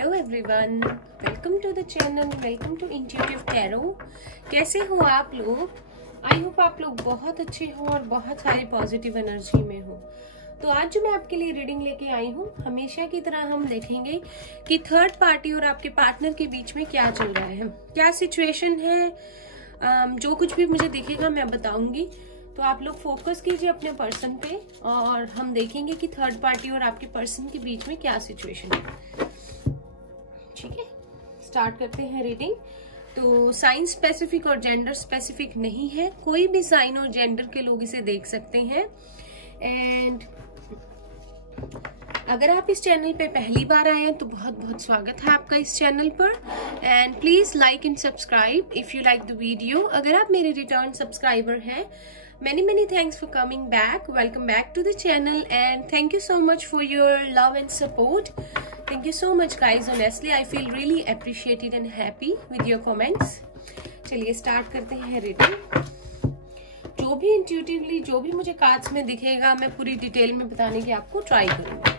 Hello everyone, welcome to the channel, welcome to intuitive tarot. कैसे हो आप लोग? आई होप आप लोग बहुत अच्छे हो और बहुत सारी पॉजिटिव एनर्जी में हो। तो आज जो मैं आपके लिए रीडिंग लेके आई हूँ, हमेशा की तरह हम देखेंगे कि थर्ड पार्टी और आपके पार्टनर के बीच में क्या चल रहा है, क्या सिचुएशन है। जो कुछ भी मुझे दिखेगा मैं बताऊंगी, तो आप लोग फोकस कीजिए अपने पर्सन पे और हम देखेंगे कि थर्ड पार्टी और आपके पर्सन के बीच में क्या सिचुएशन है। ठीक है, स्टार्ट करते हैं रीडिंग। तो साइन स्पेसिफिक और जेंडर स्पेसिफिक नहीं है, कोई भी साइन और जेंडर के लोग इसे देख सकते हैं। एंड अगर आप इस चैनल पे पहली बार आए हैं तो बहुत बहुत स्वागत है आपका इस चैनल पर। And please like and subscribe if you like the video. अगर आप मेरे रिटर्न सब्सक्राइबर हैं, many thanks for coming back. Welcome back to the channel and thank you so much for your love and support. Thank you so much guys, honestly I feel really appreciated and happy with your comments. चलिए start करते हैं reading. जो भी intuitively, जो भी मुझे cards में दिखेगा, मैं पूरी डिटेल में बताने की आपको ट्राई करूंगी।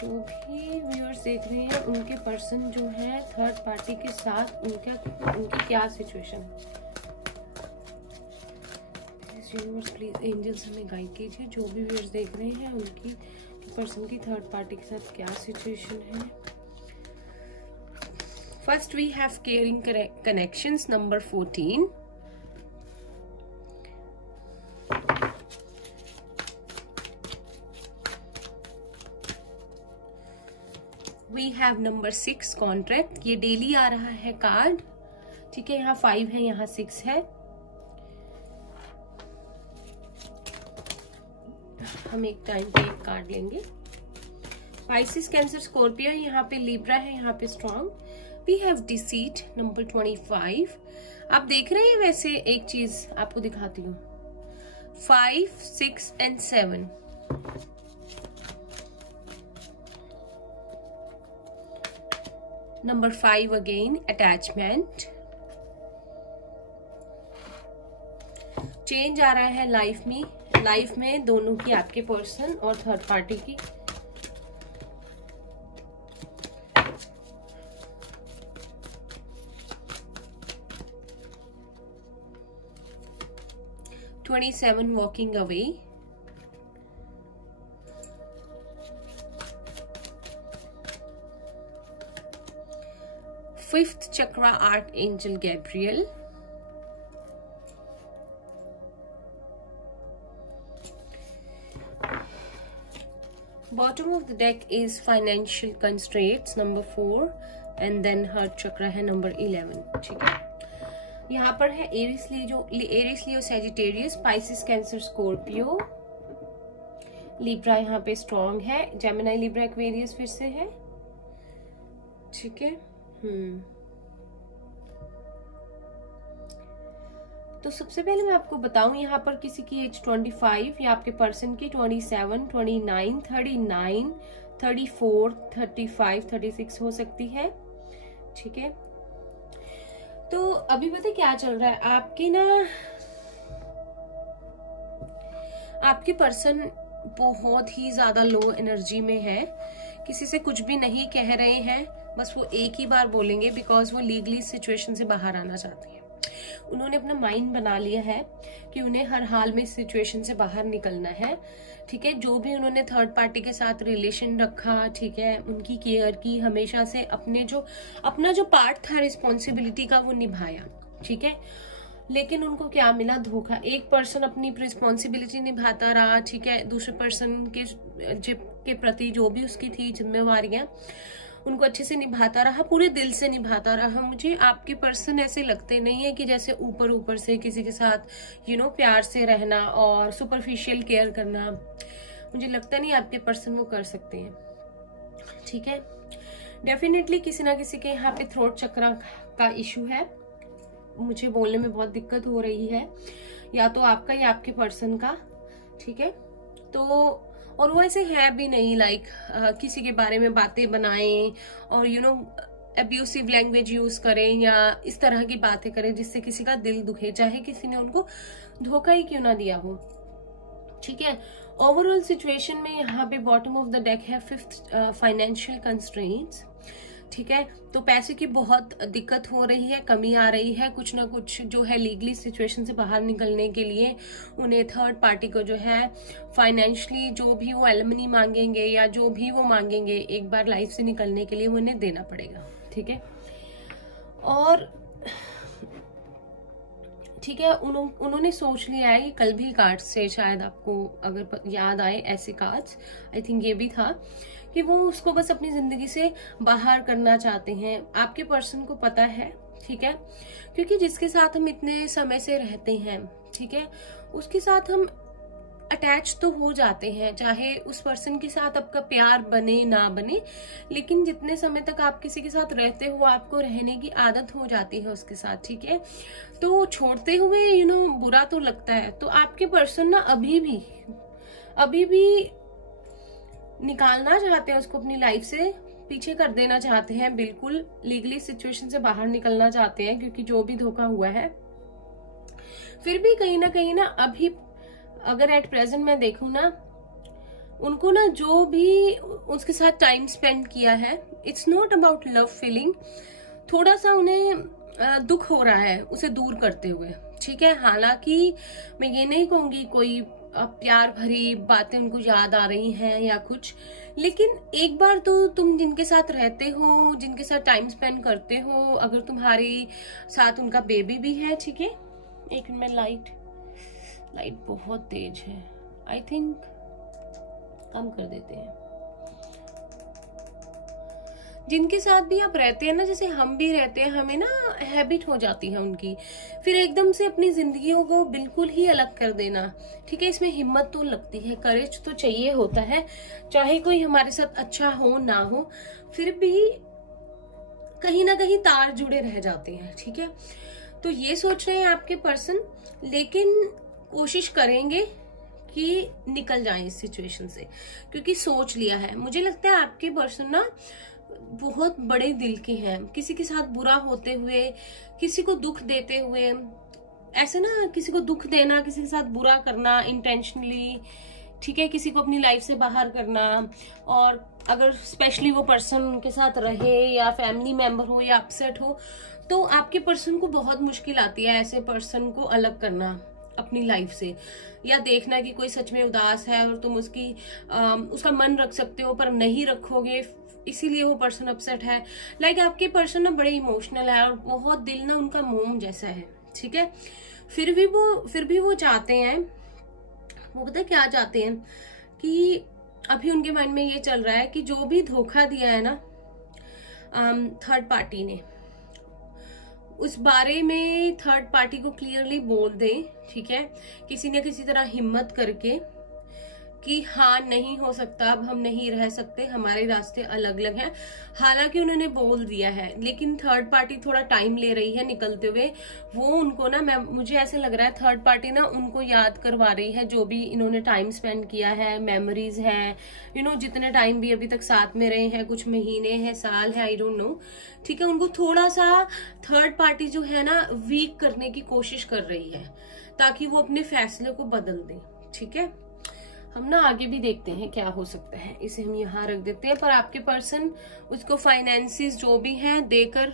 जो भी व्यूअर्स देख रहे हैं, उनके पर्सन जो है थर्ड पार्टी के साथ उनकी क्या सिचुएशन है। यूनिवर्स प्लीज एंजल्स हमें गाइड कीजिए। जो भी व्यूअर्स देख रहे हैं, उनकी पर्सन की थर्ड पार्टी के साथ क्या सिचुएशन है। First we have caring connections, number 14। We have number 6 contract. ये डेली आ रहा है कार्ड, ठीक है। यहाँ 5 है, यहाँ 6 है। हम एक टाइम पे एक कार्ड लेंगे। पाइसिस, कैंसर, स्कॉर्पियो, यहाँ पे लिब्रा है, यहाँ पे strong. We have deceit, number 25। आप देख रहे हैं, वैसे एक चीज आपको दिखाती हूँ, 5, 6 and 7। Number 5 again, attachment. Change आ रहा है लाइफ में दोनों की, आपके पर्सन और थर्ड पार्टी की। (27) walking away. Fifth chakra, Archangel Gabriel. Bottom of the deck is financial constraints, number 4, and then heart chakra है number 11। ठीक है, यहाँ पर है Aries Leo Sagittarius, Pisces, cancer, Scorpio, Libra यहाँ पे स्ट्रॉन्ग है, जेमिनी, लिब्रा, एक्वेरियस फिर से है। ठीक है। तो सबसे पहले मैं आपको बताऊं, यहाँ पर किसी की एज 25 या आपके पर्सन की 27, 29, 39, 34, 35, 36 हो सकती है। ठीक है, तो अभी पता क्या चल रहा है, आपके पर्सन बहुत ही ज्यादा लो एनर्जी में है। किसी से कुछ भी नहीं कह रहे हैं, बस वो एक ही बार बोलेंगे, बिकॉज वो लीगली सिचुएशन से बाहर आना चाहते हैं। उन्होंने अपना माइंड बना लिया है कि उन्हें हर हाल में इस सिचुएशन से बाहर निकलना है। ठीक है, जो भी उन्होंने थर्ड पार्टी के साथ रिलेशन रखा, ठीक है, उनकी केयर की, हमेशा से अपना जो पार्ट था रिस्पॉन्सिबिलिटी का, वो निभाया। ठीक है, लेकिन उनको क्या मिला? धोखा। एक पर्सन अपनी रिस्पॉन्सिबिलिटी निभाता रहा, ठीक है, दूसरे पर्सन के प्रति जो भी उसकी थी जिम्मेवारियां, उनको अच्छे से निभाता रहा, पूरे दिल से निभाता रहा। मुझे आपके पर्सन ऐसे लगते नहीं है कि जैसे ऊपर से किसी के साथ प्यार से रहना और सुपरफिशियल केयर करना, मुझे लगता नहीं आपके पर्सन वो कर सकते हैं। ठीक है, डेफिनेटली किसी ना किसी के यहाँ पे थ्रोट चक्र का इशू है। मुझे बोलने में बहुत दिक्कत हो रही है, या तो आपका या आपके पर्सन का। ठीक है, तो और वो ऐसे है भी नहीं लाइक किसी के बारे में बातें बनाएं और अब्यूसिव लैंग्वेज यूज करें या इस तरह की बातें करें जिससे किसी का दिल दुखे, चाहे किसी ने उनको धोखा ही क्यों ना दिया हो। ठीक है, ओवरऑल सिचुएशन में यहाँ पे बॉटम ऑफ द डेक है 5th फाइनेंशियल कंस्ट्रेंट्स, ठीक है। तो पैसे की बहुत दिक्कत हो रही है, कमी आ रही है, कुछ ना कुछ जो है लीगली सिचुएशन से बाहर निकलने के लिए उन्हें थर्ड पार्टी को जो है फाइनेंशियली जो भी वो एलिमनी मांगेंगे या जो भी वो मांगेंगे एक बार लाइफ से निकलने के लिए वो उन्हें देना पड़ेगा, ठीक है। और ठीक है, उन्होंने सोच लिया है कि कल भी कार्ड्स से शायद आपको अगर याद आए ऐसे कार्ड्स, आई थिंक ये भी था कि वो उसको बस अपनी जिंदगी से बाहर करना चाहते हैं। आपके पर्सन को पता है, ठीक है, क्योंकि जिसके साथ हम इतने समय से रहते हैं, ठीक है, उसके साथ हम अटैच तो हो जाते हैं, चाहे उस पर्सन के साथ आपका प्यार बने ना बने, लेकिन जितने समय तक आप किसी के साथ रहते हो आपको रहने की आदत हो जाती है उसके साथ, ठीक है। तो छोड़ते हुए बुरा तो लगता है। तो आपके पर्सन ना अभी भी निकालना चाहते हैं उसको अपनी लाइफ से, पीछे कर देना चाहते हैं, बिल्कुल लीगली सिचुएशन से बाहर निकलना चाहते हैं, क्योंकि जो भी धोखा हुआ है। फिर भी कहीं ना अभी अगर एट प्रेजेंट मैं देखूं ना, उनको ना जो भी उसके साथ टाइम स्पेंड किया है, it's not about love feeling, थोड़ा सा उन्हें दुख हो रहा है उसे दूर करते हुए, ठीक है। हालांकि मैं ये नहीं कहूंगी कोई प्यार भरी बातें उनको याद आ रही हैं या कुछ, लेकिन एक बार तो तुम जिनके साथ रहते हो, जिनके साथ टाइम स्पेंड करते हो, अगर तुम्हारे साथ उनका बेबी भी है, ठीक है। एक मिनट, लाइट बहुत तेज है, आई थिंक कम कर देते हैं। जिनके साथ भी आप रहते हैं ना, जैसे हम भी रहते हैं, हमें ना हैबिट हो जाती है उनकी, फिर एकदम से अपनी जिंदगियों को बिल्कुल ही अलग कर देना, ठीक है। इसमें हिम्मत तो लगती है, करेज तो चाहिए होता है, चाहे कोई हमारे साथ अच्छा हो ना हो, फिर भी कहीं ना कहीं तार जुड़े रह जाते हैं, ठीक है। तो ये सोच रहे हैं आपके पर्सन, लेकिन कोशिश करेंगे कि निकल जाएं इस सिचुएशन से, क्योंकि सोच लिया है। मुझे लगता है आपके पर्सन ना बहुत बड़े दिल के हैं, किसी के साथ बुरा होते हुए, किसी को दुख देते हुए, ऐसे ना किसी को दुख देना, किसी के साथ बुरा करना इंटेंशनली, ठीक है, किसी को अपनी लाइफ से बाहर करना। और अगर स्पेशली वो पर्सन उनके साथ रहे या फैमिली मेंबर हो या अपसेट हो, तो आपके पर्सन को बहुत मुश्किल आती है ऐसे पर्सन को अलग करना अपनी लाइफ से, या देखना कि कोई सच में उदास है और तुम उसका मन रख सकते हो पर नहीं रखोगे, इसीलिए वो पर्सन अपसेट है। लाइक आपके पर्सन ना बड़े इमोशनल है और बहुत दिल ना उनका मोम जैसा है, ठीक है। फिर भी वो चाहते हैं, वो पता है क्या चाहते हैं, कि अभी उनके माइंड में ये चल रहा है कि जो भी धोखा दिया है ना थर्ड पार्टी ने, उस बारे में थर्ड पार्टी को क्लियरली बोल दें, ठीक है, किसी न किसी तरह हिम्मत करके कि हाँ नहीं हो सकता, अब हम नहीं रह सकते, हमारे रास्ते अलग अलग हैं। हालांकि उन्होंने बोल दिया है, लेकिन थर्ड पार्टी थोड़ा टाइम ले रही है निकलते हुए। वो उनको ना, मुझे ऐसे लग रहा है थर्ड पार्टी ना उनको याद करवा रही है जो भी इन्होंने टाइम स्पेंड किया है, मेमोरीज हैं, जितने टाइम भी अभी तक साथ में रहे हैं, कुछ महीने हैं, साल है, आई डोंट नो, ठीक है। उनको थोड़ा सा थर्ड पार्टी जो है ना वीक करने की कोशिश कर रही है, ताकि वो अपने फैसले को बदल दें, ठीक है। हम ना आगे भी देखते हैं क्या हो सकता है, इसे हम यहाँ रख देते हैं। पर आपके पर्सन उसको फाइनेंसिस जो भी हैं देकर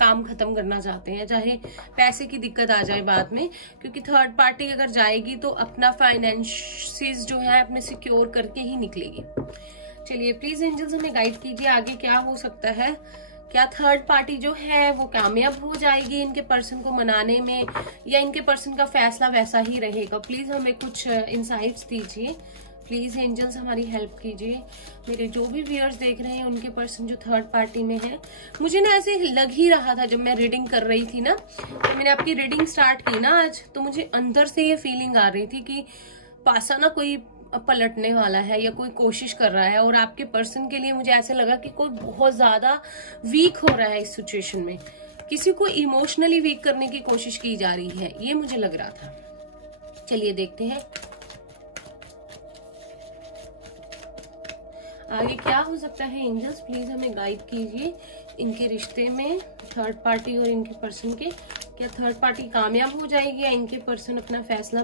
काम खत्म करना चाहते हैं, चाहे पैसे की दिक्कत आ जाए बाद में, क्योंकि थर्ड पार्टी अगर जाएगी तो अपना फाइनेंसिस जो है अपने सिक्योर करके ही निकलेगी। चलिए प्लीज एंजल्स हमें गाइड कीजिए आगे क्या हो सकता है। क्या थर्ड पार्टी जो है वो कामयाब हो जाएगी इनके पर्सन को मनाने में, या इनके पर्सन का फैसला वैसा ही रहेगा? प्लीज हमें कुछ इंसाइट्स दीजिए, प्लीज एंजल्स हमारी हेल्प कीजिए। मेरे जो भी व्यूअर्स देख रहे हैं उनके पर्सन जो थर्ड पार्टी में है, मुझे ना ऐसे लग ही रहा था जब मैं रीडिंग कर रही थी ना, मैंने आपकी रीडिंग स्टार्ट की ना आज, तो मुझे अंदर से ये फीलिंग आ रही थी कि पासा ना कोई पलटने वाला है या कोई कोशिश कर रहा है। और आपके पर्सन के लिए मुझे ऐसा लगा कि कोई बहुत ज्यादा वीक हो रहा है इस सिचुएशन में, किसी को इमोशनली वीक करने की कोशिश की जा रही है, ये मुझे लग रहा था। चलिए देखते हैं आगे क्या हो सकता है। एंजल्स प्लीज हमें गाइड कीजिए, इनके रिश्ते में थर्ड पार्टी और इनके पर्सन के क्या थर्ड पार्टी कामयाब हो जाएगी या इनके पर्सन अपना फैसला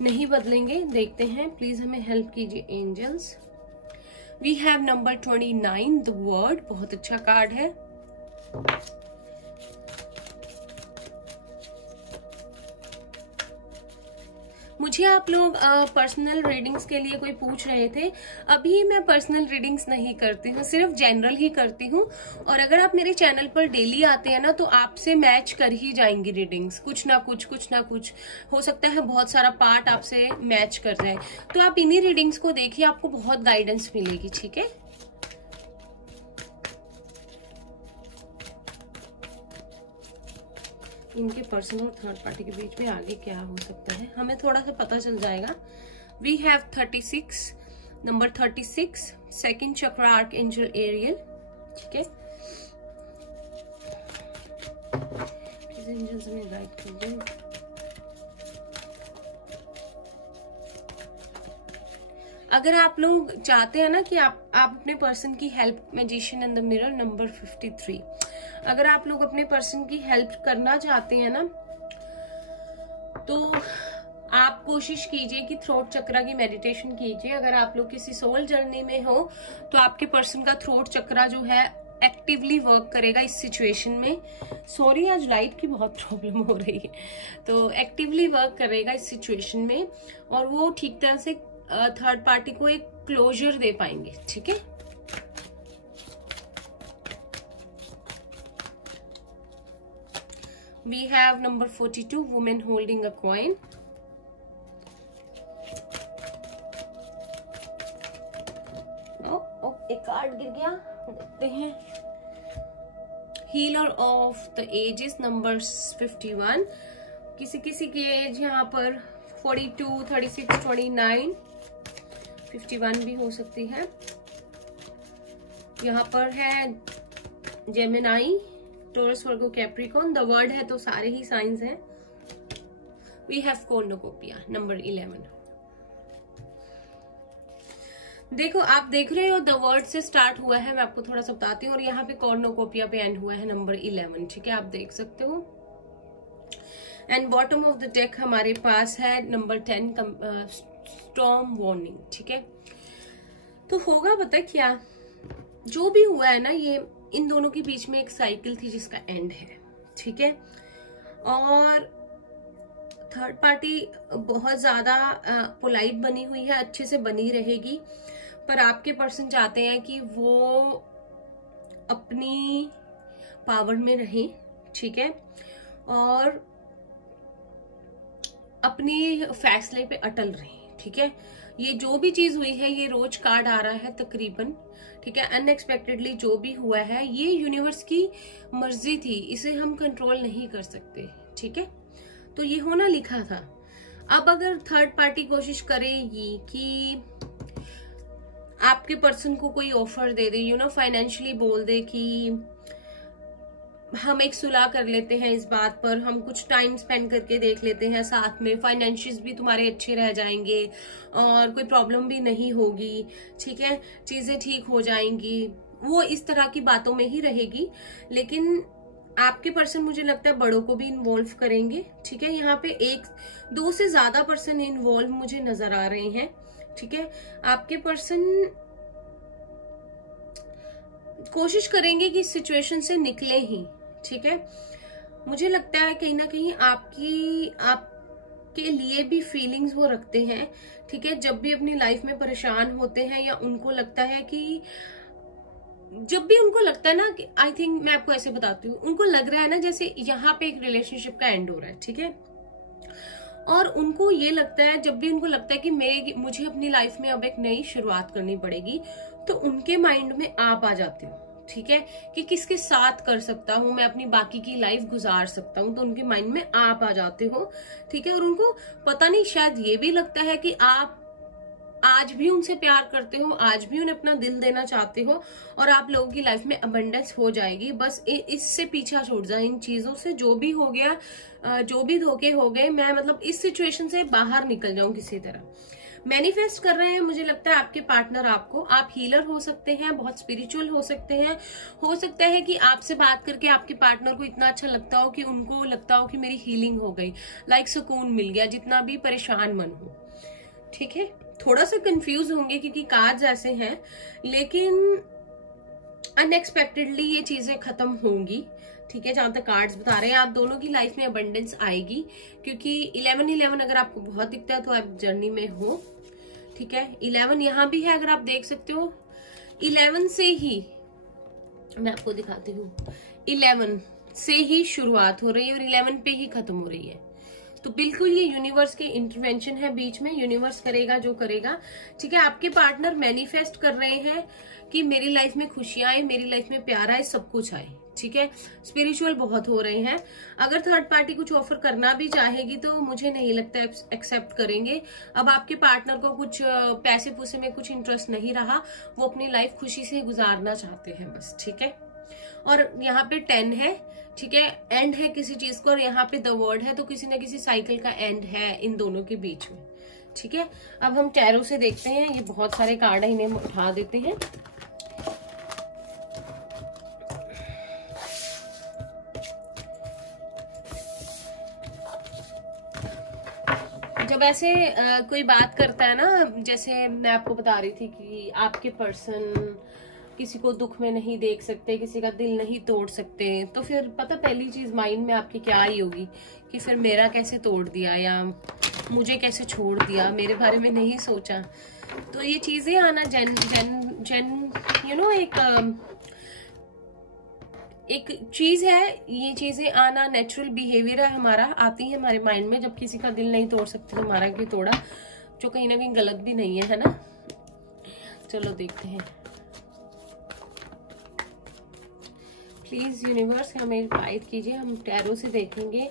नहीं बदलेंगे, देखते हैं। प्लीज हमें हेल्प कीजिए angels. We have number 29 the word, बहुत अच्छा कार्ड है। मुझे आप लोग पर्सनल रीडिंग्स के लिए कोई पूछ रहे थे, अभी मैं पर्सनल रीडिंग्स नहीं करती हूँ, सिर्फ जनरल ही करती हूँ। और अगर आप मेरे चैनल पर डेली आते हैं ना तो आपसे मैच कर ही जाएंगी रीडिंग्स, कुछ ना कुछ हो सकता है बहुत सारा पार्ट आपसे मैच कर जाए। तो आप इन्हीं रीडिंग्स को देखिए, आपको बहुत गाइडेंस मिलेगी, ठीक है। इनके पर्सन और थर्ड पार्टी के बीच में आगे क्या हो सकता है हमें थोड़ा सा पता चल जाएगा। वी हैव 36 नंबर 36 सेकंड चक्र आर्क एंजल एरियल, ठीक है। एंजल्स में गाइड कीजिए। अगर आप लोग चाहते हैं ना कि आप अपने पर्सन की help, magician in the mirror number 53, अगर आप लोग अपने पर्सन की हेल्प करना चाहते हैं ना तो आप कोशिश कीजिए कि थ्रोट चक्रा की मेडिटेशन कीजिए। अगर आप लोग किसी सोल जर्नी में हो तो आपके पर्सन का थ्रोट चक्रा जो है एक्टिवली वर्क करेगा इस सिचुएशन में। सॉरी, आज लाइट की बहुत प्रॉब्लम हो रही है। तो एक्टिवली वर्क करेगा इस सिचुएशन में और वो ठीक तरह से थर्ड पार्टी को एक क्लोजर दे पाएंगे, ठीक है। We have number 42 woman holding a coin. एक कार्ड गिर गया, देखते हैं। Healer of the ages number 51। किसी किसी की एज यहाँ पर 42, 36, 29, 51 भी हो सकती है। यहाँ पर है Gemini, Taurus, Virgo, Capricorn. The word है तो सारे ही साइंस हैं। We have cornucopia number 11। देखो, आप देख रहे हो द वर्ड से स्टार्ट हुआ है, मैं आपको थोड़ा सा बताती हूँ, और यहाँ पे कॉर्नोकोपिया पे एंड हुआ है नंबर 11, ठीक है, आप देख सकते हो। And bottom of the deck हमारे पास है नंबर 10 स्टॉर्म वार्निंग, ठीक है। तो होगा पता क्या, जो भी हुआ है ना, ये इन दोनों के बीच में एक साइकिल थी जिसका एंड है, ठीक है। और थर्ड पार्टी बहुत ज्यादा पोलाइट बनी हुई है, अच्छे से बनी रहेगी, पर आपके पर्सन चाहते हैं कि वो अपनी पावर में रहे, ठीक है, और अपने फैसले पे अटल रहे, ठीक है। ये जो भी चीज हुई है, ये रोज कार्ड आ रहा है तकरीबन, ठीक है। अनएक्सपेक्टेडली जो भी हुआ है, ये यूनिवर्स की मर्जी थी, इसे हम कंट्रोल नहीं कर सकते, ठीक है। तो ये होना लिखा था। अब अगर थर्ड पार्टी कोशिश करेगी कि आपके पर्सन को कोई ऑफर दे दे, फाइनेंशियली बोल दे कि हम एक सुलह कर लेते हैं इस बात पर, हम कुछ टाइम स्पेंड करके देख लेते हैं साथ में, फाइनेंशियल्स भी तुम्हारे अच्छे रह जाएंगे और कोई प्रॉब्लम भी नहीं होगी, ठीक है, चीजें ठीक हो जाएंगी, वो इस तरह की बातों में ही रहेगी। लेकिन आपके पर्सन, मुझे लगता है, बड़ों को भी इन्वॉल्व करेंगे, ठीक है। यहाँ पे 1-2 से ज्यादा पर्सन इन्वॉल्व मुझे नजर आ रहे हैं, ठीक है। आपके पर्सन कोशिश करेंगे कि इस सिचुएशन से निकले ही, ठीक है। मुझे लगता है कहीं ना कहीं आपके लिए भी फीलिंग्स वो रखते हैं, ठीक है। जब भी अपनी लाइफ में परेशान होते हैं या उनको लगता है कि, जब भी उनको लगता है ना कि, आई थिंक मैं आपको ऐसे बताती हूँ, उनको लग रहा है ना जैसे यहाँ पे एक रिलेशनशिप का एंड हो रहा है, ठीक है। और उनको ये लगता है, जब भी उनको लगता है कि मुझे अपनी लाइफ में अब एक नई शुरुआत करनी पड़ेगी, तो उनके माइंड में आप आ जाते हो, ठीक है, कि किसके साथ कर सकता हूं मैं अपनी बाकी की लाइफ गुजार सकता हूं, तो उनके माइंड में आप आ जाते हो, ठीक है। और उनको पता नहीं, शायद ये भी लगता है कि आप आज भी उनसे प्यार करते हो, आज भी उन्हें अपना दिल देना चाहते हो, और आप लोगों की लाइफ में अबंडेंस हो जाएगी। बस इससे पीछा छूट जाए, इन चीजों से, जो भी हो गया, जो भी धोखे हो गए, मैं मतलब इस सिचुएशन से बाहर निकल जाऊं किसी तरह। मैनिफेस्ट कर रहे हैं, मुझे लगता है आपके पार्टनर आपको, आप हीलर हो सकते हैं, बहुत स्पिरिचुअल हो सकते हैं, हो सकता है कि आपसे बात करके आपके पार्टनर को इतना अच्छा लगता हो कि उनको लगता हो कि मेरी हीलिंग हो गई, लाइक सुकून मिल गया, जितना भी परेशान मन हो। ठीक है, थोड़ा सा कंफ्यूज होंगे क्योंकि कार्ड्स ऐसे हैं, लेकिन अनएक्सपेक्टेडली ये चीजें खत्म होंगी। ठीक है, जहां तक कार्ड्स बता रहे हैं आप दोनों की लाइफ में अबंडेंस आएगी, क्योंकि 11-11 अगर आपको बहुत दिखता है तो आप जर्नी में हो। ठीक है, 11 यहाँ भी है, अगर आप देख सकते हो 11 से ही मैं आपको दिखाती हूँ, 11 से ही शुरुआत हो रही है और 11 पे ही खत्म हो रही है। तो बिल्कुल ये यूनिवर्स के इंटरवेंशन है बीच में, यूनिवर्स करेगा जो करेगा। ठीक है, आपके पार्टनर मैनिफेस्ट कर रहे हैं कि मेरी लाइफ में खुशियां आए, मेरी लाइफ में प्यार आए, सब कुछ आए। ठीक है, स्पिरिचुअल बहुत हो रहे हैं। अगर थर्ड पार्टी कुछ ऑफर करना भी चाहेगी तो मुझे नहीं लगता एक्सेप्ट करेंगे। अब आपके पार्टनर को कुछ पैसे पूसे में कुछ इंटरेस्ट नहीं रहा, वो अपनी लाइफ खुशी से गुजारना चाहते हैं बस। ठीक है, और यहाँ पे 10 है। ठीक है, एंड है किसी चीज को, और यहाँ पे द वर्ड है, तो किसी न किसी साइकिल का एंड है इन दोनों के बीच में। ठीक है, अब हम टैरो से देखते हैं, ये बहुत सारे कार्ड है, इन्हें उठा देते हैं। जब ऐसे कोई बात करता है ना, जैसे मैं आपको बता रही थी कि आपके पर्सन किसी को दुख में नहीं देख सकते, किसी का दिल नहीं तोड़ सकते, तो फिर पता पहली चीज माइंड में आपकी क्या आई होगी कि फिर मेरा कैसे तोड़ दिया, या मुझे कैसे छोड़ दिया, मेरे बारे में नहीं सोचा। तो ये चीजें आना एक चीज है, ये चीजें आना नेचुरल बिहेवियर है हमारा, आती है हमारे माइंड में। जब किसी का दिल नहीं तोड़ सकते तो हमारा क्यों तोड़ा, जो कहीं ना कहीं गलत भी नहीं है ना। चलो देखते हैं, प्लीज यूनिवर्स हमें गाइड कीजिए। हम टैरो से देखेंगे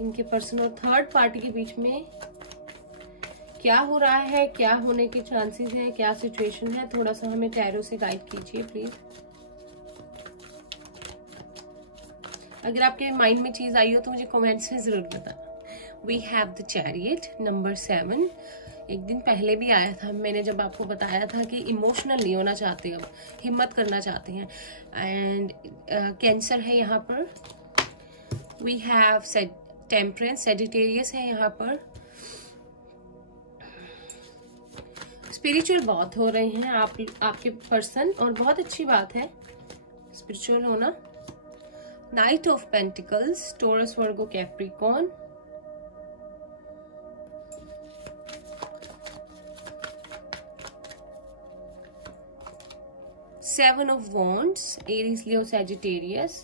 इनके पर्सन और थर्ड पार्टी के बीच में क्या हो रहा है, क्या होने के चांसेस हैं, क्या सिचुएशन है। थोड़ा सा हमें टैरो से गाइड कीजिए प्लीज। अगर आपके माइंड में चीज आई हो तो मुझे कमेंट्स में जरूर बताना। We have the chariot number 7। एक दिन पहले भी आया था, मैंने जब आपको बताया था कि इमोशनल नहीं होना चाहते, अब हिम्मत करना चाहते हैं। एंड कैंसर है यहाँ पर। वी हैव टेम्परेंस, सेजिटेरियस है यहाँ पर। स्पिरिचुअल बहुत हो रहे हैं आपके पर्सन, और बहुत अच्छी बात है स्पिरिचुअल होना। Knight of pentacles, Taurus, Virgo, Capricorn. Seven of Wands, Aries, Leo, Sagittarius.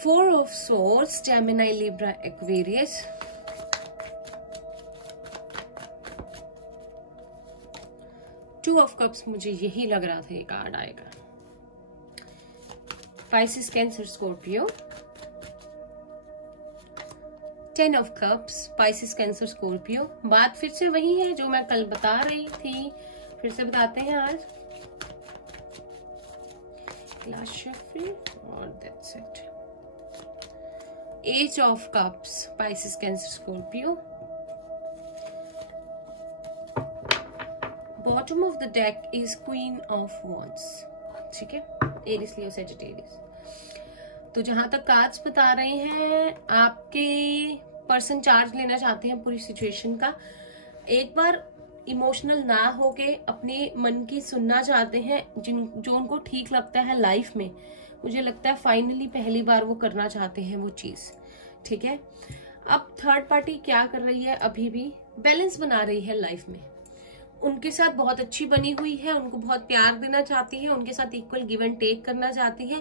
Four of Swords, Gemini, Libra, Aquarius. Two of Cups, मुझे यही लग रहा था ये कार्ड आएगा। Pisces, Cancer, Scorpio. 10 of Cups, Pisces, Cancer, Scorpio। बात फिर से वही है जो मैं कल बता रही थी, फिर से बताते हैं आज। Last shuffle और that's it। Ace of Cups, Pisces, Cancer, Scorpio। Bottom of the deck is Queen of Wands। ठीक है, Aries, Leo, Sagittarius। तो जहां तक कार्ड्स बता रहे हैं, आपके पर्सन चार्ज लेना चाहते हैं पूरी सिचुएशन का। एक बार इमोशनल ना होके अपने मन की सुनना चाहते हैं, जो उनको ठीक लगता है लाइफ में। मुझे लगता है फाइनली पहली बार वो करना चाहते हैं वो चीज। ठीक है, अब थर्ड पार्टी क्या कर रही है, अभी भी बैलेंस बना रही है लाइफ में। उनके साथ बहुत अच्छी बनी हुई है, उनको बहुत प्यार देना चाहती है, उनके साथ इक्वल गिव एंड टेक करना चाहती है।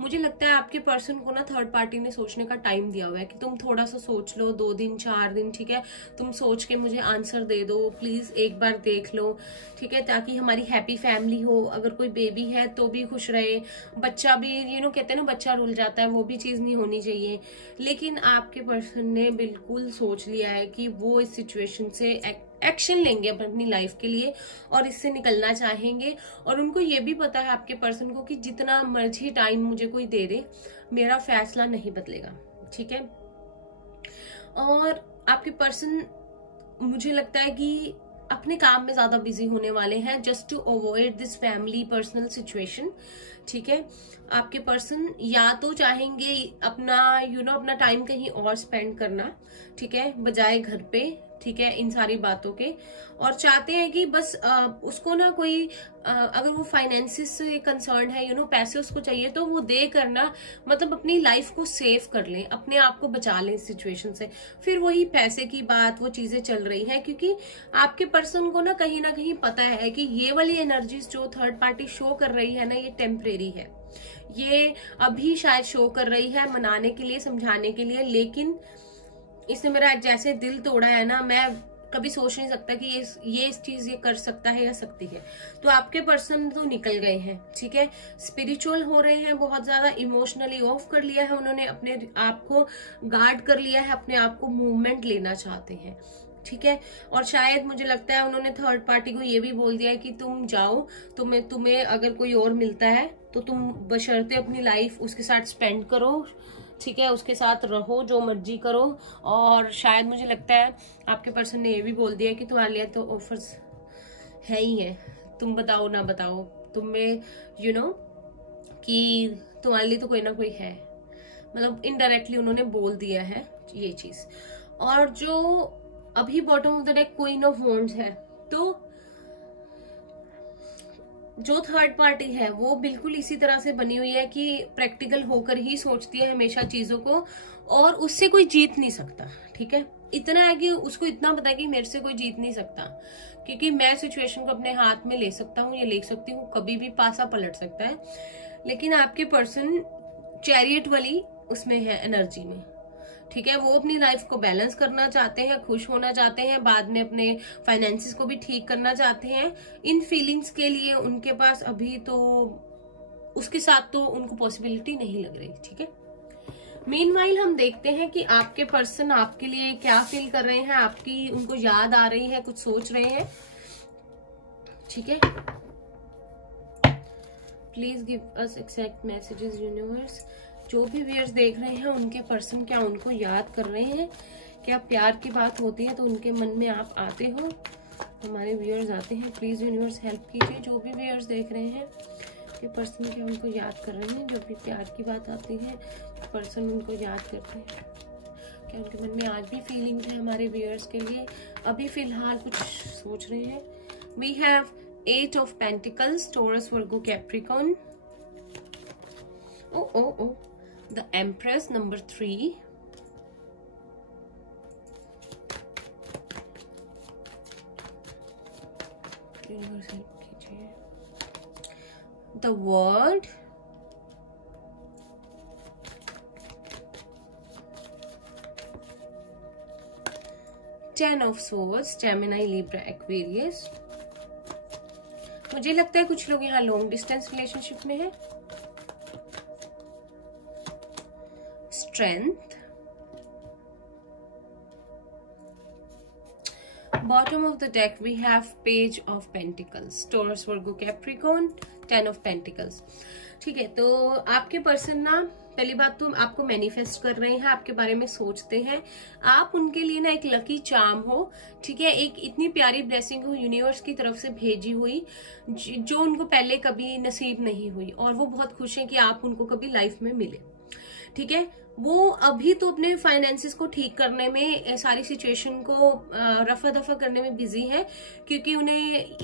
मुझे लगता है आपके पर्सन को ना थर्ड पार्टी ने सोचने का टाइम दिया हुआ है कि तुम थोड़ा सा सोच लो, 2 दिन 4 दिन। ठीक है, तुम सोच के मुझे आंसर दे दो, प्लीज एक बार देख लो। ठीक है, ताकि हमारी हैप्पी फैमिली हो। अगर कोई बेबी है तो भी खुश रहे, बच्चा भी कहते हैं ना बच्चा रुल जाता है, वो भी चीज नहीं होनी चाहिए। लेकिन आपके पर्सन ने बिल्कुल सोच लिया है कि वो इस सिचुएशन से एक्शन लेंगे अपनी लाइफ के लिए और इससे निकलना चाहेंगे। और उनको ये भी पता है आपके पर्सन को कि जितना मर्जी टाइम मुझे कोई दे दे, मेरा फैसला नहीं बदलेगा, ठीक है। और आपके पर्सन मुझे लगता है कि अपने काम में ज्यादा बिजी होने वाले हैं, just to avoid this family personal situation, ठीक है। आपके पर्सन या तो चाहेंगे अपना अपना टाइम कहीं और स्पेंड करना, ठीक है, बजाय घर पे, ठीक है, इन सारी बातों के। और चाहते हैं कि बस उसको ना कोई अगर वो फाइनेंसिस से कंसर्न है, पैसे उसको चाहिए तो वो दे करना, मतलब अपनी लाइफ को सेव कर लें, अपने आप को बचा लें इस सिचुएशन से। फिर वही पैसे की बात, वो चीजें चल रही है, क्योंकि आपके पर्सन को ना कहीं पता है कि ये वाली एनर्जीज जो थर्ड पार्टी शो कर रही है ना, ये टेम्परेरी है, ये अभी शायद शो कर रही है मनाने के लिए, समझाने के लिए। लेकिन इसने मेरा जैसे दिल तोड़ा है ना, मैं कभी सोच नहीं सकता कि ये इस चीज ये कर सकता है या सकती है। तो आपके पर्सन तो निकल गए हैं, ठीक है, स्पिरिचुअल हो रहे हैं, बहुत ज्यादा इमोशनली ऑफ कर लिया है उन्होंने, अपने आप को गार्ड कर लिया है, अपने आप को मूवमेंट लेना चाहते हैं, ठीक है। और शायद मुझे लगता है उन्होंने थर्ड पार्टी को ये भी बोल दिया है कि तुम जाओ, तुम्हें अगर कोई और मिलता है तो तुम बशर्ते अपनी लाइफ उसके साथ स्पेंड करो, ठीक है, उसके साथ रहो, जो मर्जी करो। और शायद मुझे लगता है आपके पर्सन ने ये भी बोल दिया कि तुम्हारे लिए तो ऑफर्स है ही है, तुम बताओ ना बताओ, तुम्हें कि तुम्हारे लिए तो कोई ना कोई है, मतलब इनडायरेक्टली उन्होंने बोल दिया है ये चीज। और जो अभी bottom of the deck queen of wands है, तो जो थर्ड पार्टी है वो बिल्कुल इसी तरह से बनी हुई है कि प्रैक्टिकल होकर ही सोचती है हमेशा चीजों को, और उससे कोई जीत नहीं सकता, ठीक है। इतना है कि उसको इतना पता है कि मेरे से कोई जीत नहीं सकता, क्योंकि मैं सिचुएशन को अपने हाथ में ले सकता हूँ, या ले सकती हूँ, कभी भी पासा पलट सकता है। लेकिन आपके पर्सन चैरियट वाली उसमें है एनर्जी में, ठीक है, वो अपनी लाइफ को बैलेंस करना चाहते हैं, खुश होना चाहते हैं, बाद में अपने फाइनेंसिस को भी ठीक करना चाहते हैं। इन फीलिंग्स के लिए उनके पास अभी तो उसके साथ तो उनको पॉसिबिलिटी नहीं लग रही, ठीक है। मीनवाइल हम देखते हैं कि आपके पर्सन आपके लिए क्या फील कर रहे हैं, आपकी उनको याद आ रही है, कुछ सोच रहे हैं, ठीक है। Please give us exact messages universe. जो भी व्यूअर्स देख रहे हैं उनके पर्सन क्या उनको याद कर रहे हैं, क्या प्यार की बात होती है तो उनके मन में आप आते हो, हमारे व्यूअर्स आते हैं। प्लीज यूनिवर्स हेल्प कीजिए, जो भी व्यूअर्स देख रहे हैं कि पर्सन क्या उनको याद कर रहे हैं, जो भी प्यार की बात आती है पर्सन उनको याद करते हैं, क्या उनके मन में आज भी फीलिंग्स है हमारे व्यूअर्स के लिए, अभी फिलहाल कुछ सोच रहे हैं। We have 8 of Pentacles, Taurus, Virgo, Capricorn. Oh. The Empress, number 3. The World. Ten of Swords, Gemini, Libra, Aquarius. मुझे लगता है कुछ लोग यहाँ लॉन्ग डिस्टेंस रिलेशनशिप में है। Strength, bottom of the deck we have page of pentacles, Taurus, Virgo, Capricorn, 10 of pentacles, ठीक है। तो आपके पर्सन ना पहली बात तो आपको मैनिफेस्ट कर रहे हैं, आपके बारे में सोचते हैं, आप उनके लिए ना एक लकी चार्म हो, ठीक है, एक इतनी प्यारी ब्लेसिंग हो यूनिवर्स की तरफ से भेजी हुई जो उनको पहले कभी नसीब नहीं हुई, और वो बहुत खुश हैं कि आप उनको कभी लाइफ में मिले, ठीक है। वो अभी तो अपने फाइनेंसिस को ठीक करने में, सारी सिचुएशन को रफा दफा करने में बिजी है, क्योंकि उन्हें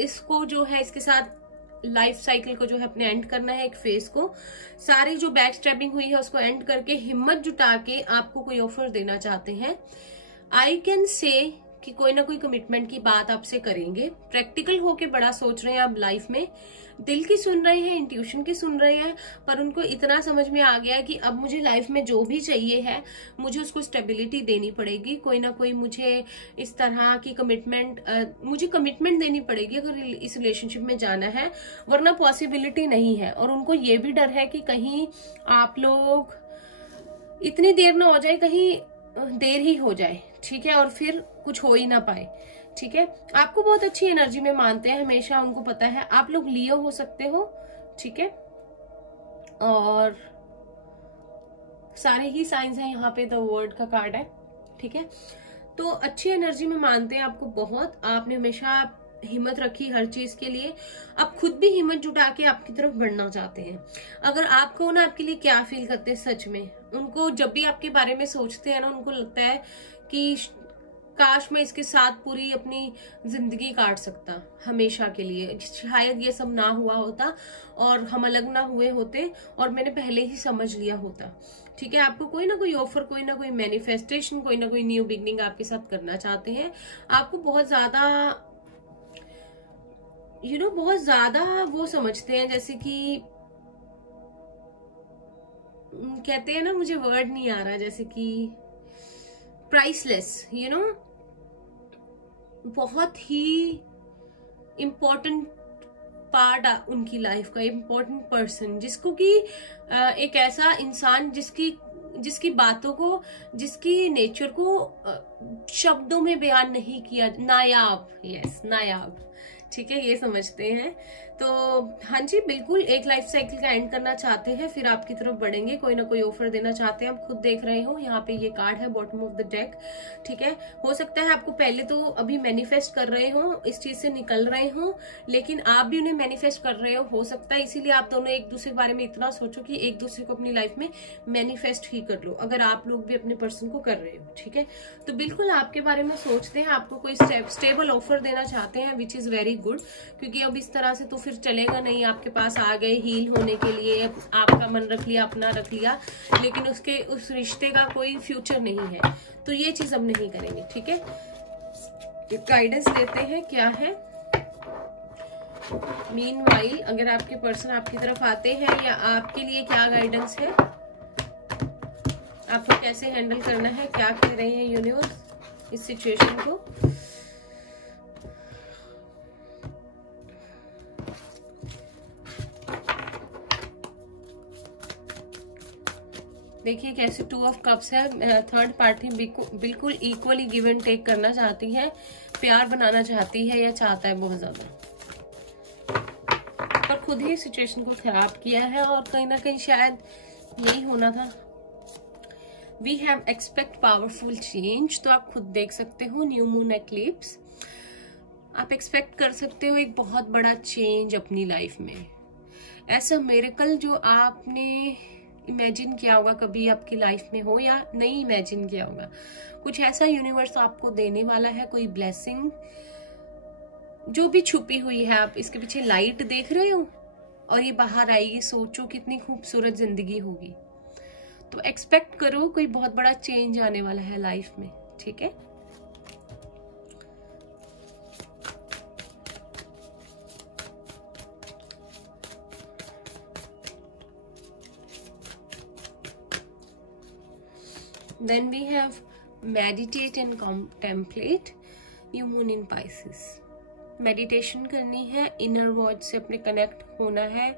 इसको जो है इसके साथ लाइफ साइकिल को जो है अपने एंड करना है, एक फेज को, सारी जो बैक स्ट्रैपिंग हुई है उसको एंड करके हिम्मत जुटा के आपको कोई ऑफर देना चाहते हैं। आई कैन से कि कोई ना कोई कमिटमेंट की बात आपसे करेंगे, प्रैक्टिकल होके बड़ा सोच रहे हैं आप लाइफ में, दिल की सुन रहे हैं, इंट्यूशन की सुन रहे हैं, पर उनको इतना समझ में आ गया कि अब मुझे लाइफ में जो भी चाहिए है मुझे उसको स्टेबिलिटी देनी पड़ेगी, कोई ना कोई मुझे इस तरह की मुझे कमिटमेंट देनी पड़ेगी अगर इस रिलेशनशिप में जाना है, वरना पॉसिबिलिटी नहीं है। और उनको ये भी डर है कि कहीं आप लोग इतनी देर ना हो जाए, कहीं देर ही हो जाए, ठीक है, और फिर कुछ हो ही ना पाए। ठीक है, आपको बहुत अच्छी एनर्जी में मानते हैं हमेशा, उनको पता है आप लोग लियो हो सकते हो। ठीक है, और सारे ही साइंस हैं यहाँ पे, द वर्ड का कार्ड है। ठीक है, तो अच्छी एनर्जी में मानते हैं आपको बहुत। आपने हमेशा हिम्मत रखी हर चीज के लिए, आप खुद भी हिम्मत जुटा के आपकी तरफ बढ़ना चाहते हैं। अगर आपको ना, आपके लिए क्या फील करते हैं सच में, उनको जब भी आपके बारे में सोचते हैं ना, उनको लगता है कि काश मैं इसके साथ पूरी अपनी जिंदगी काट सकता हमेशा के लिए, शायद ये सब ना हुआ होता और हम अलग ना हुए होते और मैंने पहले ही समझ लिया होता। ठीक है, आपको कोई ना कोई ऑफर, कोई ना कोई मैनिफेस्टेशन, कोई ना कोई न्यू बिगनिंग आपके साथ करना चाहते हैं। आपको बहुत ज्यादा बहुत ज्यादा वो समझते हैं, जैसे कि कहते हैं ना, मुझे वर्ड नहीं आ रहा, जैसे कि प्राइसलेस, बहुत ही इम्पोर्टेंट पार्ट उनकी लाइफ का, इम्पोर्टेंट पर्सन, जिसको कि एक ऐसा इंसान जिसकी बातों को, जिसकी नेचर को शब्दों में बयान नहीं किया, नायाब, यस नायाब। ठीक है, ये समझते हैं। तो हाँ जी, बिल्कुल एक लाइफ साइकिल का एंड करना चाहते हैं, फिर आपकी तरफ बढ़ेंगे, कोई ना कोई ऑफर देना चाहते हैं। आप खुद देख रहे हो, यहाँ पे ये कार्ड है बॉटम ऑफ द डेक। ठीक है, हो सकता है आपको पहले तो अभी मैनिफेस्ट कर रहे हो, इस चीज से निकल रहे हो, लेकिन आप भी उन्हें मैनिफेस्ट कर रहे हो सकता है इसीलिए आप दोनों एक दूसरे के बारे में इतना सोचो कि एक दूसरे को अपनी लाइफ में मैनिफेस्ट ही कर लो, अगर आप लोग भी अपने पर्सन को कर रहे हो। ठीक है, तो बिल्कुल आपके बारे में सोचते हैं, आपको कोई स्टेबल ऑफर देना चाहते हैं, विच इज वेरी गुड, क्योंकि अब इस तरह से तो फिर चलेगा नहीं। आपके पास आ गए हील होने के लिए, आपका मन रख लिया, अपना रख लिया, लेकिन उस रिश्ते का कोई फ्यूचर नहीं है, तो ये चीज हम नहीं करेंगे। ठीक है, गाइडेंस देते हैं क्या है। मीनवाइल, अगर आपके पर्सन आपकी तरफ आते हैं, या आपके लिए क्या गाइडेंस है, आपको कैसे हैंडल करना है, क्या कह रहे हैं यूनिवर्स इस सिचुएशन को। देखिए कैसे 2 ऑफ कप्स है, थर्ड पार्टी बिल्कुल इक्वली गिव एंड टेक करना चाहती है, प्यार बनाना चाहती है या चाहता है बहुत ज्यादा, पर खुद ही सिचुएशन को खराब किया है और कहीं ना कहीं शायद यही होना था। We have expect powerful change, तो आप खुद देख सकते हो, न्यू मून एक्लिप्स, आप एक्सपेक्ट कर सकते हो एक बहुत बड़ा चेंज अपनी लाइफ में, ऐसा मिरेकल जो आपने इमेजिन किया होगा कभी आपकी लाइफ में हो या नहीं इमेजिन किया होगा, कुछ ऐसा यूनिवर्स आपको देने वाला है, कोई ब्लेसिंग जो भी छुपी हुई है। आप इसके पीछे लाइट देख रहे हो और ये बाहर आएगी, सोचो कितनी खूबसूरत जिंदगी होगी। तो एक्सपेक्ट करो कोई बहुत बड़ा चेंज आने वाला है लाइफ में। ठीक है, then we have meditate and contemplate, new moon in Pisces। Meditation करनी है, इनर वर्ड से अपने कनेक्ट होना है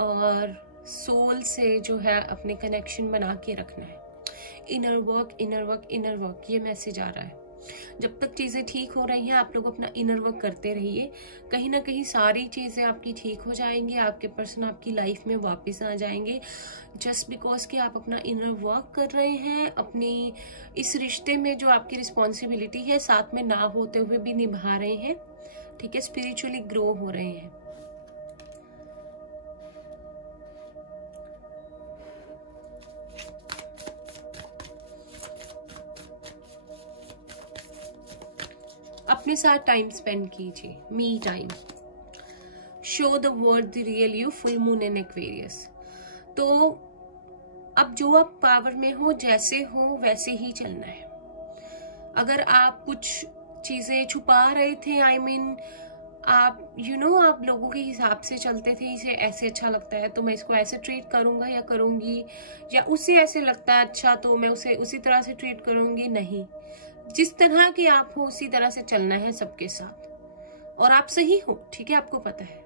और सोल से जो है अपने कनेक्शन बना के रखना है। Inner work, inner work, inner work, ये मैसेज आ रहा है। जब तक चीजें ठीक हो रही हैं आप लोग अपना इनर वर्क करते रहिए, कहीं ना कहीं सारी चीजें आपकी ठीक हो जाएंगी, आपके पर्सन आपकी लाइफ में वापस आ जाएंगे, जस्ट बिकॉज कि आप अपना इनर वर्क कर रहे हैं, अपनी इस रिश्ते में जो आपकी रिस्पॉन्सिबिलिटी है साथ में ना होते हुए भी निभा रहे हैं। ठीक है, स्पिरिचुअली ग्रो हो रहे हैं। अपने साथ टाइम स्पेंड कीजिए, me time, show the world the real you, full moon in Aquarius. तो अब जो आप पावर में हो, जैसे हो वैसे ही चलना है। अगर आप कुछ चीजें छुपा रहे थे, I mean, आप आप लोगों के हिसाब से चलते थे, इसे ऐसे अच्छा लगता है तो मैं इसको ऐसे ट्रीट करूंगा या करूंगी, या उसे ऐसे लगता है अच्छा तो मैं उसे उसी तरह से ट्रीट करूंगी। नहीं, जिस तरह के आप हो उसी तरह से चलना है सबके साथ, और आप सही हो। ठीक है, आपको पता है।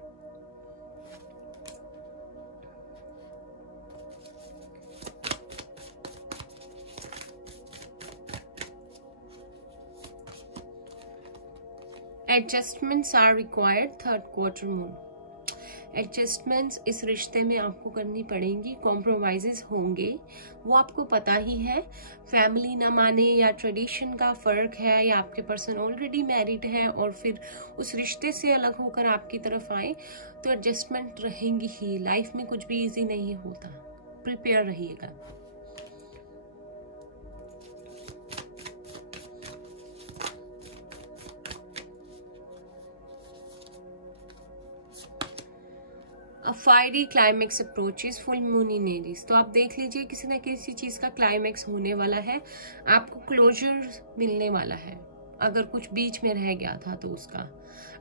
Adjustments are required, third quarter moon. Adjustments इस रिश्ते में आपको करनी पड़ेंगी, कॉम्प्रोमाइजेस होंगे, वो आपको पता ही है। फैमिली ना माने या ट्रेडिशन का फर्क है, या आपके पर्सन ऑलरेडी मैरिड है और फिर उस रिश्ते से अलग होकर आपकी तरफ आए, तो एडजस्टमेंट रहेंगी ही। लाइफ में कुछ भी इजी नहीं होता, प्रिपेयर रहिएगा। Fiery climax approaches full moon in Aries. तो आप देख लीजिए किसी न किसी चीज का क्लाइमेक्स होने वाला है, आपको क्लोजर मिलने वाला है। अगर कुछ बीच में रह गया था तो उसका,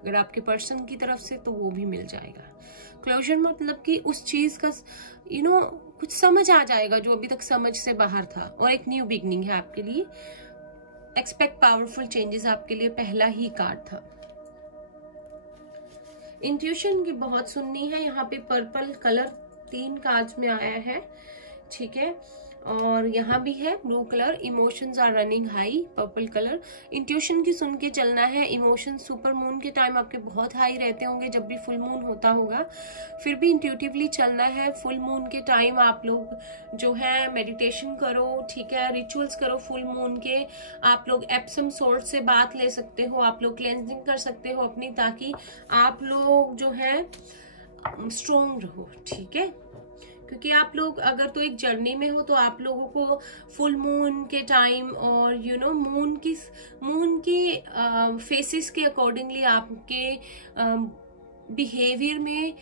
अगर आपके पर्सन की तरफ से, तो वो भी मिल जाएगा। क्लोजर मतलब कि उस चीज का कुछ समझ आ जाएगा जो अभी तक समझ से बाहर था, और एक न्यू बिगनिंग है आपके लिए। एक्सपेक्ट पावरफुल चेंजेस आपके लिए पहला ही कार्ड था। इंट्यूशन की बहुत सुननी है। यहाँ पे पर्पल कलर 3 कार्ड्स में आया है, ठीक है, और यहाँ भी है blue colour. Emotions are running high, purple colour. Intuition की सुन के चलना है। इमोशंस सुपर मून के टाइम आपके बहुत हाई रहते होंगे, जब भी फुल मून होता होगा, फिर भी इंट्यूटिवली चलना है। फुल मून के टाइम आप लोग जो है मेडिटेशन करो, ठीक है, रिचुअल्स करो। फुल मून के आप लोग एप्सम सोर्ट से बात ले सकते हो, आप लोग क्लेंजिंग कर सकते हो अपनी, ताकि आप लोग जो है स्ट्रोंग रहो, ठीक है। क्योंकि आप लोग अगर तो एक जर्नी में हो, तो आप लोगों को फुल मून के टाइम और मून की फेसेस के अकॉर्डिंगली आपके बिहेवियर में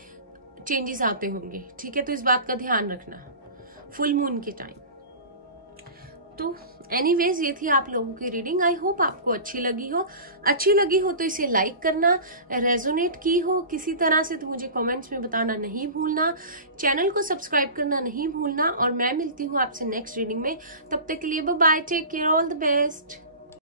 चेंजेस आते होंगे, ठीक है। तो इस बात का ध्यान रखना फुल मून के टाइम। तो एनीवेज ये थी आप लोगों की रीडिंग। आई होप आपको अच्छी लगी हो तो इसे लाइक करना, रेजोनेट की हो किसी तरह से तो मुझे कमेंट्स में बताना नहीं भूलना, चैनल को सब्सक्राइब करना नहीं भूलना, और मैं मिलती हूँ आपसे नेक्स्ट रीडिंग में। तब तक के लिए bye bye, take care, all the best.